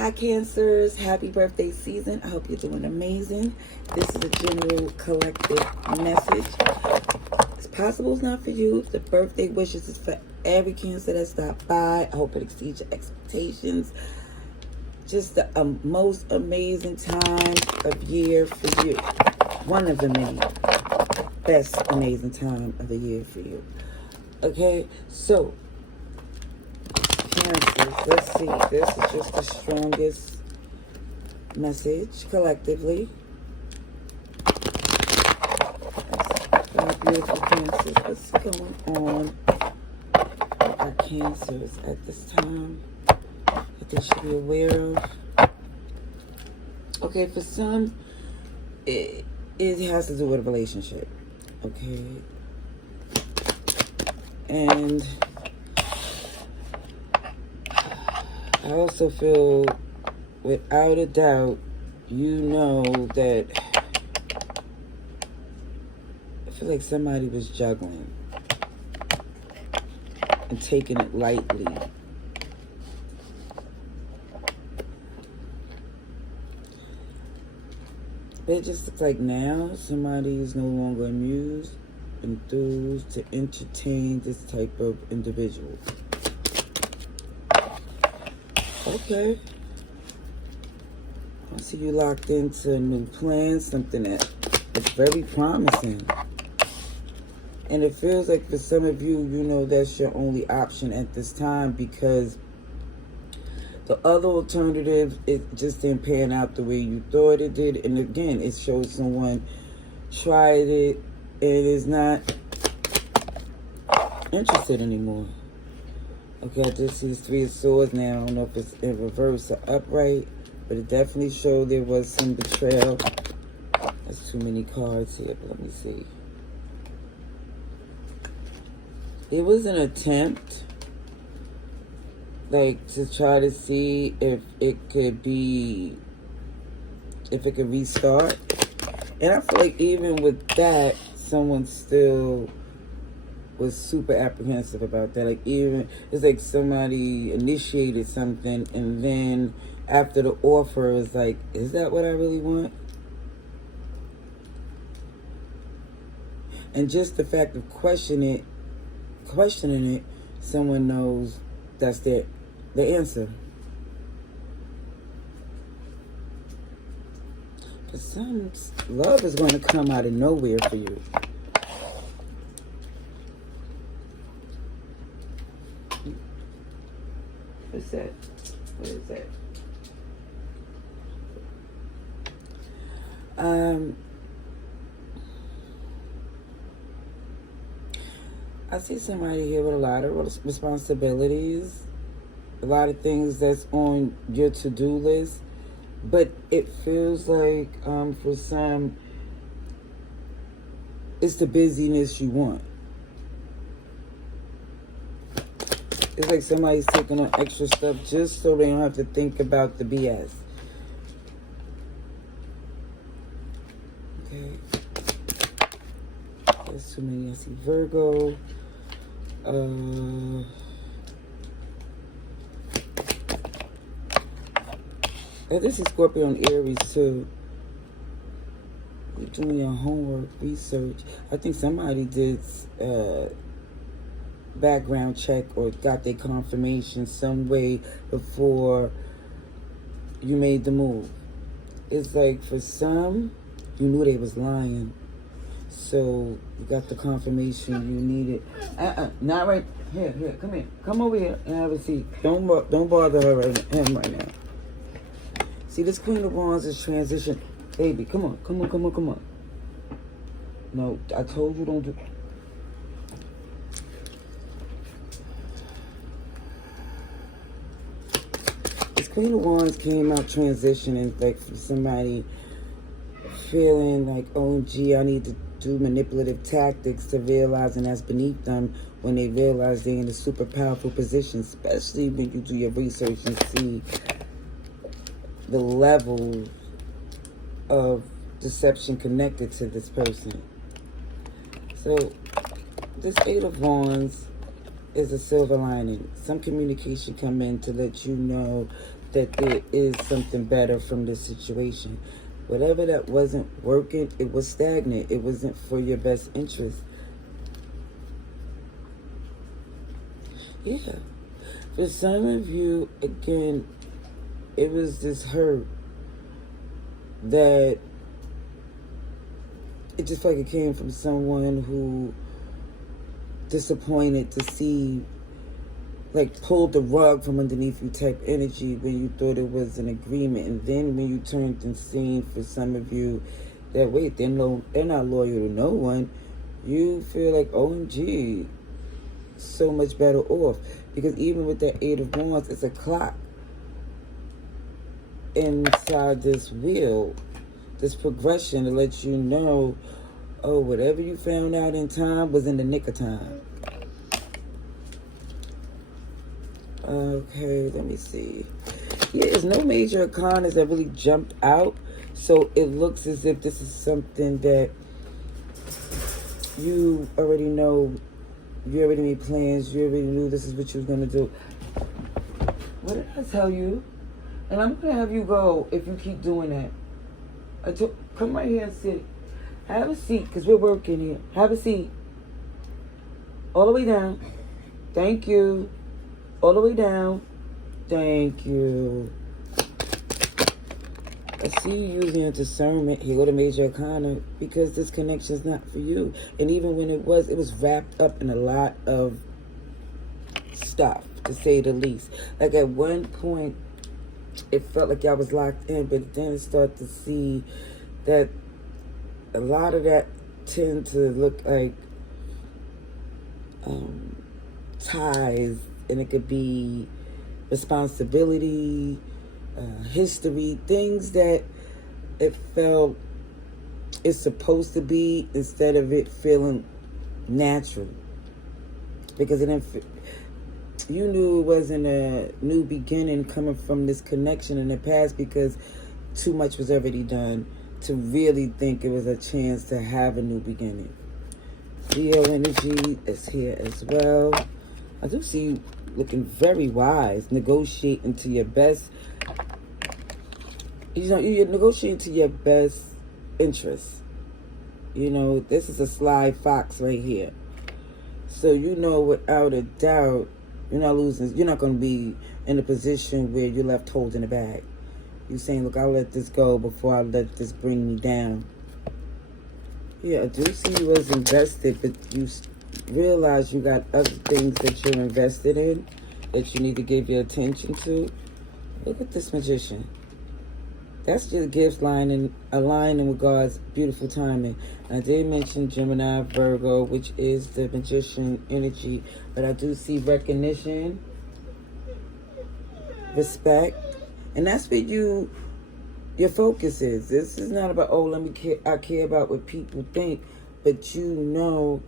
Hi Cancers, happy birthday season. I hope you're doing amazing. This is a general collective message. It's possible it's not for you. The birthday wishes is for every Cancer that stopped by. I hope it exceeds your expectations. Just the most amazing time of year for you. One of the many best amazing time of the year for you. Okay, so Cancers, let's see. This is just the strongest message collectively. Our beautiful Cancers, what's going on with our Cancers at this time that they should be aware of? Okay, for some, it has to do with a relationship. Okay, and I also feel, without a doubt, you know that I feel like somebody was juggling and taking it lightly. But it just looks like now somebody is no longer enthused to entertain this type of individual. Okay. I see you locked into a new plan, something that's very promising. And it feels like for some of you, you know that's your only option at this time, because the other alternative, it just didn't pan out the way you thought it did. And again, it shows someone tried it and is not interested anymore. Okay, I just see this Three of Swords now. I don't know if it's in reverse or upright, but it definitely showed there was some betrayal. That's too many cards here, but let me see. It was an attempt, like, to try to see if it could restart. And I feel like even with that, someone still was super apprehensive about that. Like, even it's like somebody initiated something, and then after the offer, it's like, is that what I really want? And just the fact of questioning it, someone knows that's the answer. But some love is going to come out of nowhere for you. What's that? What is that? I see somebody here with a lot of responsibilities, a lot of things that's on your to-do list, but it feels like for some, it's the busyness you want. It's like somebody's taking on extra stuff just so they don't have to think about the BS. Okay. There's too many. I see Virgo. This is Scorpio and Aries too. You're doing your homework, research. I think somebody did background check or got their confirmation some way before you made the move. It's like for some, you knew they was lying, so you got the confirmation you needed. Not right here. Come here. Come over here and have a seat. Don't bother him right now. See, this Queen of Wands is transition. Baby, come on. No, I told you don't do. Queen of Wands came out transitioning, like for somebody feeling like, oh gee, I need to do manipulative tactics to realizing that's beneath them when they realize they're in a super powerful position, especially when you do your research and see the level of deception connected to this person. So this Eight of Wands is a silver lining. Some communication come in to let you know that there is something better from this situation. Whatever that wasn't working, it was stagnant. It wasn't for your best interest. Yeah. For some of you, again, it was this hurt that it just felt like it came from someone who disappointed to see, like, pulled the rug from underneath you type energy when you thought it was an agreement. And then when you turned and seen, for some of you, that wait, they're not loyal to no one, you feel like, OMG, so much better off. Because even with that Eight of Wands, it's a clock inside this wheel, this progression to let you know, oh, whatever you found out in time was in the nick of time. Okay, let me see. Yeah, there's no major arcanas that really jumped out. So it looks as if this is something that you already know. You already made plans. You already knew this is what you was going to do. What did I tell you? And I'm going to have you go if you keep doing that. Come right here and sit. Have a seat, because we're working here. Have a seat. All the way down. Thank you. All the way down. Thank you. I see you using your discernment. Here go the major arcana, because this connection is not for you. And even when it was wrapped up in a lot of stuff, to say the least. Like at one point, it felt like y'all was locked in, but then it started to see that a lot of that tend to look like ties, and it could be responsibility, history, things that it felt it's supposed to be instead of it feeling natural. Because it didn't you knew it wasn't a new beginning coming from this connection in the past, because too much was already done to really think it was a chance to have a new beginning. Leo energy is here as well. I do see you looking very wise, negotiating to your best. You know, you're negotiating to your best interests. You know, this is a sly fox right here. So you know without a doubt, you're not losing. You're not going to be in a position where you're left holding the bag. You're saying, look, I'll let this go before I let this bring me down. Yeah, I do see you as invested, but you realize you got other things that you're invested in that you need to give your attention to. Look at this Magician. That's just gifts aligning with God's beautiful timing. I did mention Gemini, Virgo, which is the Magician energy, but I do see recognition, respect, and that's what your focus is. This is not about, oh, I care about what people think, but you know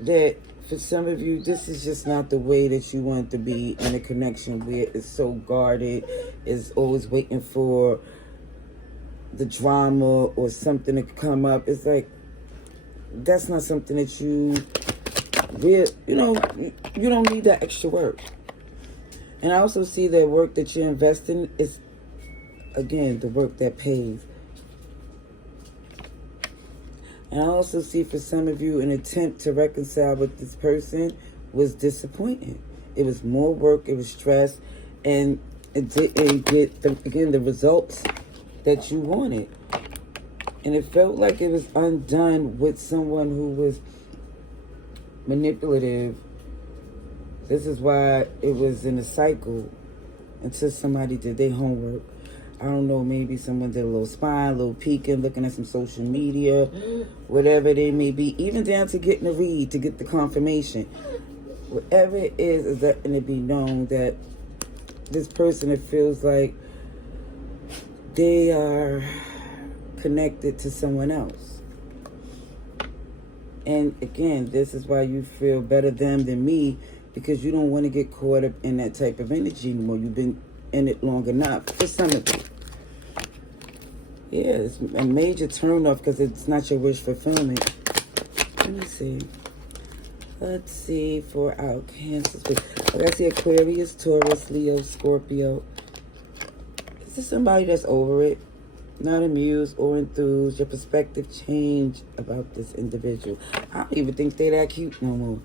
that for some of you, this is just not the way that you want to be in a connection where it's so guarded, is always waiting for the drama or something to come up. It's like, that's not something that you don't need that extra work. And I also see that work that you're investing is, again, the work that pays. And I also see for some of you an attempt to reconcile with this person was disappointing. It was more work, it was stress, and it didn't get, the results that you wanted. And it felt like it was undone with someone who was manipulative. This is why it was in a cycle until somebody did their homework. I don't know, maybe someone did a little spying, a little peeking, looking at some social media, whatever they may be, even down to getting a read, to get the confirmation. Whatever it is letting it be known that this person, it feels like they are connected to someone else. And again, this is why you feel better them than me, because you don't want to get caught up in that type of energy anymore. You've been in it long enough for some of you. Yeah, it's a major turn off because it's not your wish fulfillment. Let me see. Let's see for our Cancers. I see Aquarius, Taurus, Leo, Scorpio. Is this somebody that's over it? Not amused or enthused. Your perspective change about this individual. I don't even think they're that cute no more.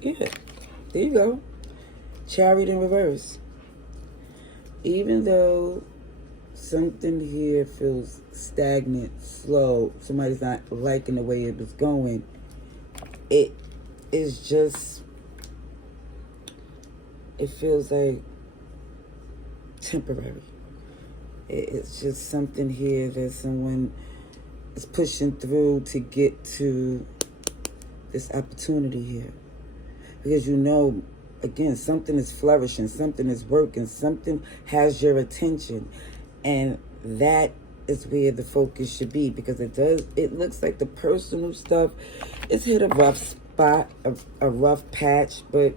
Yeah, there you go. Chariot in reverse. Even though something here feels stagnant, slow, somebody's not liking the way it was going, it is just, it feels like temporary. It's just something here that someone is pushing through to get to this opportunity here. Because you know, again, something is flourishing, something is working, something has your attention. And that is where the focus should be, because it looks like the personal stuff is hit a rough spot, a rough patch, but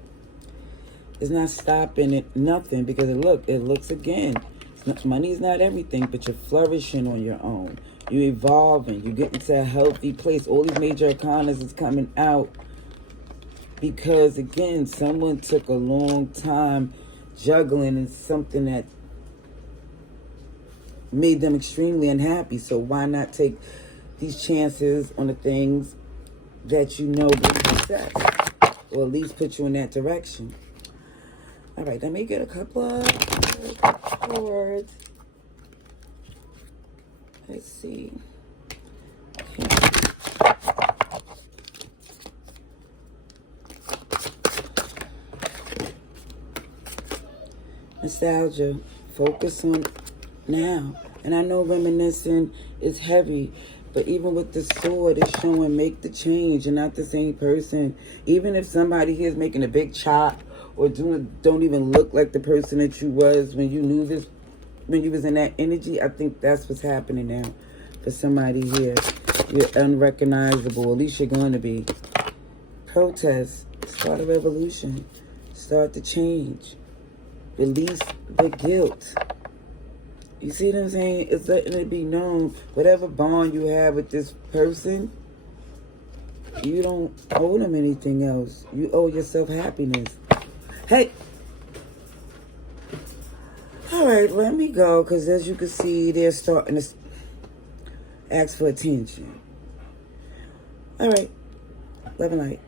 it's not stopping it, nothing, because it looks again. Money's not everything, but you're flourishing on your own. You're evolving. You get into a healthy place. All these major arcanas is coming out because, again, someone took a long time juggling in something that made them extremely unhappy. So why not take these chances on the things that you know bring success, or at least put you in that direction? All right, let me get a couple of cards. Let's see. Okay. Nostalgia. Focus on now. And I know reminiscing is heavy, but even with the sword, it's showing make the change. You're not the same person. Even if somebody here is making a big chop or don't even look like the person that you was when you knew this, when you was in that energy, I think that's what's happening now for somebody here. You're unrecognizable. At least you're going to be. Protest. Start a revolution. Start the change. Release the guilt. You see what I'm saying? It's letting it be known, whatever bond you have with this person, you don't owe them anything else. You owe yourself happiness. Hey! Alright, let me go, because as you can see, they're starting to ask for attention. Alright, love and light.